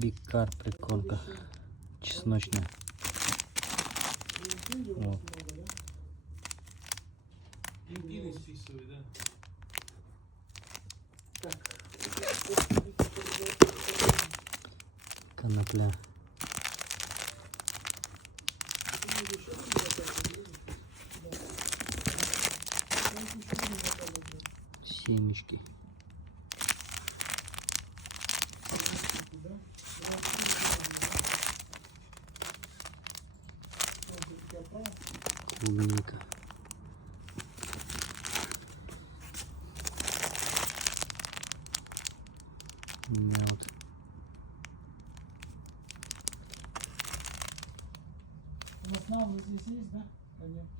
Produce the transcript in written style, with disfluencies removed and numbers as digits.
Бикар прикормка чесночная. Вот. Конопля. Семечки. Клубника. Мед. У нас навык здесь есть, да? Конечно.